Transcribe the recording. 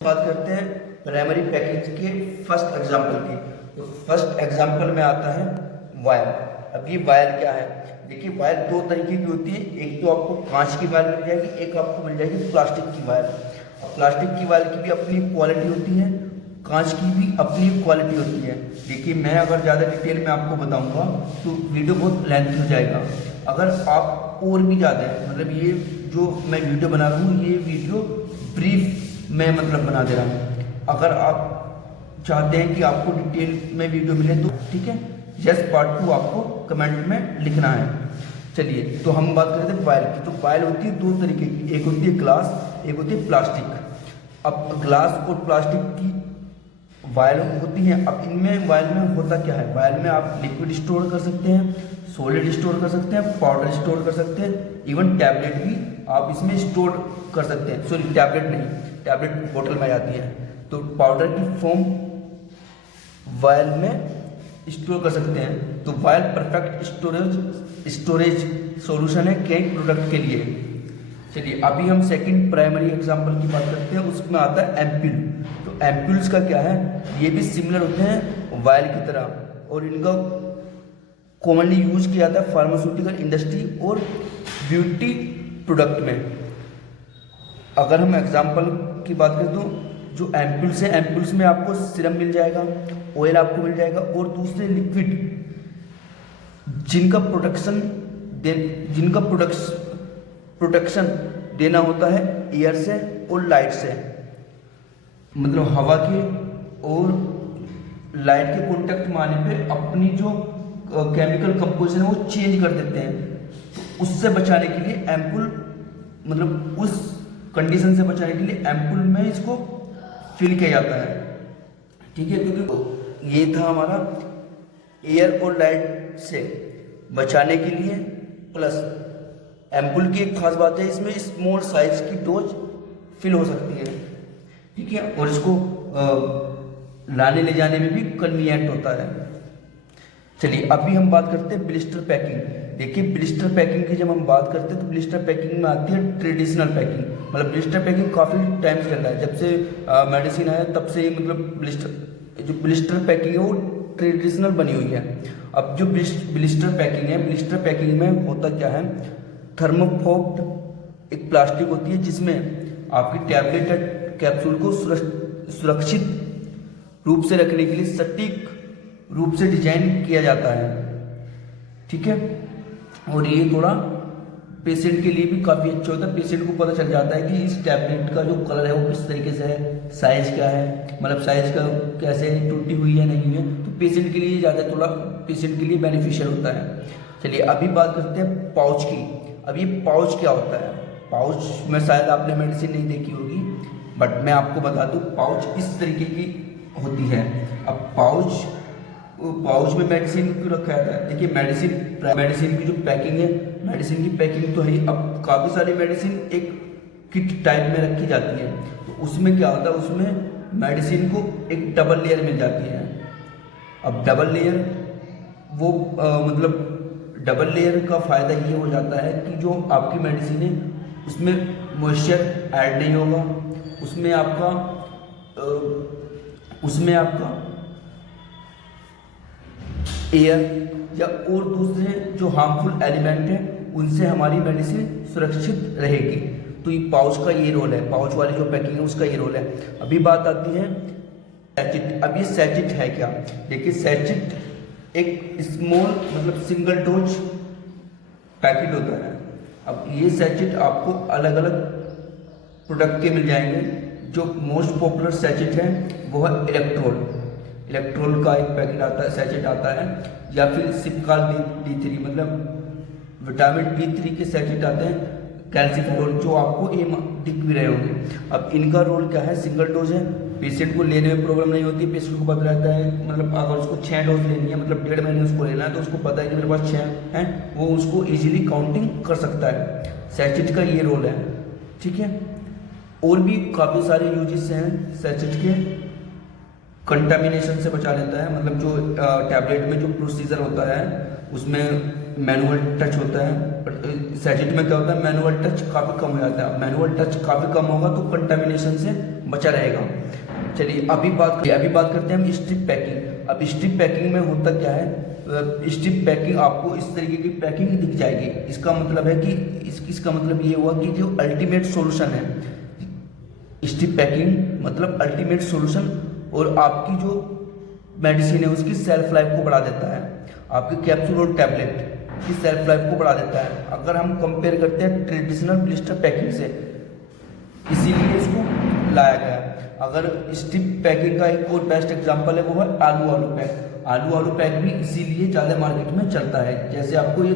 बात करते हैं प्राइमरी पैकेज के फर्स्ट एग्जाम्पल की। तो फर्स्ट एग्जाम्पल में आता है वायर। अब ये वायर क्या है, देखिए वायर दो तरीके की होती है। एक तो आपको कांच की वायर मिल जाएगी, एक आपको मिल जाएगी प्लास्टिक की वायर। अब प्लास्टिक की वायर की भी अपनी क्वालिटी होती है, कांच की भी अपनी क्वालिटी होती है। देखिए मैं अगर ज़्यादा डिटेल में आपको बताऊंगा तो वीडियो बहुत लेंथ हो जाएगा। अगर आप और भी ज़्यादा मतलब ये जो मैं वीडियो बना रहा हूँ ये वीडियो ब्रीफ मैं मतलब बना दे रहा हूँ। अगर आप चाहते हैं कि आपको डिटेल में वीडियो मिले तो ठीक है, यस पार्ट 2 आपको कमेंट में लिखना है। चलिए तो हम बात करते हैं वायर की। तो वायर होती है दो तरीके की, एक होती है ग्लास, एक होती है प्लास्टिक। अब ग्लास और प्लास्टिक की वायर होती है। अब इनमें वायर में होता क्या है, वायर में आप लिक्विड स्टोर कर सकते हैं, सॉलिड स्टोर कर सकते हैं, पाउडर स्टोर कर सकते हैं, इवन टैबलेट भी आप इसमें स्टोर कर सकते हैं। सॉरी टैबलेट नहीं, टैबलेट बोतल में आती है। तो पाउडर की फॉर्म वायर में स्टोर कर सकते हैं। तो वायर परफेक्ट स्टोरेज सॉल्यूशन है कई प्रोडक्ट के लिए। चलिए अभी हम सेकंड प्राइमरी एग्जांपल की बात करते हैं, उसमें आता है एम्पूल। तो एम्पूल्स का क्या है, ये भी सिमिलर होते हैं वायर की तरह और इनका कॉमनली यूज किया जाता है फार्मास्यूटिकल इंडस्ट्री और ब्यूटी प्रोडक्ट में। अगर हम एग्जांपल की बात करें तो जो एम्पूल्स है, एम्पूल्स में आपको सिरम मिल जाएगा, ऑयल आपको मिल जाएगा और दूसरे लिक्विड जिनका प्रोटेक्शन देना होता है एयर से और लाइट से। मतलब हवा के और लाइट के कांटेक्ट में आने पे अपनी जो केमिकल कंपोजिशन है वो चेंज कर देते हैं। तो उससे बचाने के लिए एम्पूल मतलब उस कंडीशन से बचाने के लिए एम्पूल में इसको फिल किया जाता है, ठीक है। क्योंकि ये था हमारा एयर और लाइट से बचाने के लिए। प्लस एम्पूल की एक खास बात है, इसमें स्मॉल साइज की डोज फिल हो सकती है, ठीक है, और इसको लाने ले जाने में भी कन्वीनियंट होता है। चलिए अभी हम बात करते हैं ब्लिस्टर पैकिंग। देखिए ब्लिस्टर पैकिंग की जब हम बात करते हैं तो ब्लिस्टर पैकिंग में आती है ट्रेडिशनल पैकिंग। मतलब ब्लिस्टर पैकिंग काफ़ी टाइम से चल रहा है, जब से मेडिसिन आया तब से मतलब ब्लिस्टर पैकिंग है वो ट्रेडिशनल बनी हुई है। अब जो ब्लिस्टर पैकिंग है, ब्लिस्टर पैकिंग में होता क्या है, थर्मोफोर्ड एक प्लास्टिक होती है जिसमें आपकी टैबलेट कैप्सूल को सुरक्षित रूप से रखने के लिए सटीक रूप से डिजाइन किया जाता है, ठीक है। और ये थोड़ा पेशेंट के लिए भी काफ़ी अच्छा होता है। पेशेंट को पता चल जाता है कि इस टैबलेट का जो कलर है वो किस तरीके से है, साइज क्या है, मतलब साइज का कैसे टूटी हुई है नहीं है। तो पेशेंट के लिए ज़्यादा थोड़ा पेशेंट के लिए बेनिफिशियल होता है। चलिए अभी बात करते हैं पाउच की। अब ये पाउच क्या होता है, पाउच में शायद आपने मेडिसिन नहीं देखी होगी, बट मैं आपको बता दूँ पाउच इस तरीके की होती है। अब पाउच में मेडिसिन क्यों रखा जाता है, देखिए मेडिसिन की जो पैकिंग है, मेडिसिन की पैकिंग तो है। अब काफ़ी सारी मेडिसिन एक किट टाइप में रखी जाती है, तो उसमें क्या होता है, उसमें मेडिसिन को एक डबल लेयर मिल जाती है। अब डबल लेयर वो मतलब डबल लेयर का फ़ायदा ये हो जाता है कि जो आपकी मेडिसिन है उसमें मॉइस्चर ऐड नहीं होगा, उसमें आपका एयर या और दूसरे जो हार्मफुल एलिमेंट हैं उनसे हमारी मेडिसिन सुरक्षित रहेगी। तो ये पाउच का ये रोल है, पाउच वाली जो पैकिंग है उसका ये रोल है। अभी बात आती है सैचेट। अब ये सैचेट है क्या, देखिए सैचेट एक स्मॉल मतलब सिंगल डोज पैकेट होता है। अब ये सैचेट आपको अलग अलग प्रोडक्ट के मिल जाएंगे। जो मोस्ट पॉपुलर सैचेट है वो है इलेक्ट्रोल का एक पैकेट आता है, सैचेट आता है, या फिर सिपकाल D3 मतलब विटामिन D3 के सैचेट आते हैं, कैल्सीफेरॉल जो आपको ये दिख भी रहे होंगे। अब इनका रोल क्या है, सिंगल डोज है, पेशेंट को लेने में प्रॉब्लम नहीं होती। पेशेंट को पता रहता है मतलब अगर उसको 6 डोज लेनी है मतलब 1.5 महीने उसको लेना है तो उसको पता है कि मेरे पास 6 हैं, वो उसको ईजिली काउंटिंग कर सकता है। सैचेट का ये रोल है, ठीक है। और भी काफ़ी सारे यूजेस हैं सैचेट के। कंटामिनेशन से बचा लेता है, मतलब जो टैबलेट में जो प्रोसीजर होता है उसमें मैनुअल टच होता है, बट सैचेट में क्या होता है मैनुअल टच काफ़ी कम हो जाता है। मैनुअल टच काफ़ी कम होगा तो कंटामिनेशन से बचा रहेगा। चलिए अभी बात करते हैं हम स्ट्रिप पैकिंग। अब स्ट्रिप पैकिंग में होता क्या है, स्ट्रिप पैकिंग आपको इस तरीके की पैकिंग दिख जाएगी। इसका मतलब है कि इसका मतलब ये हुआ कि जो अल्टीमेट सॉल्यूशन है, स्ट्रिप पैकिंग मतलब अल्टीमेट सॉल्यूशन, और आपकी जो मेडिसिन है उसकी सेल्फ लाइफ को बढ़ा देता है, आपके कैप्सूल और टैबलेट की सेल्फ लाइफ को बढ़ा देता है। अगर हम कंपेयर करते हैं ट्रेडिशनल ब्लिस्टर पैकिंग से, इसीलिए इसको लाया गया। अगर स्ट्रिप पैकिंग का एक और बेस्ट एग्जांपल है वो है आलू पैक। आलू पैक भी इसीलिए ज़्यादा मार्केट में चलता है। जैसे आपको ये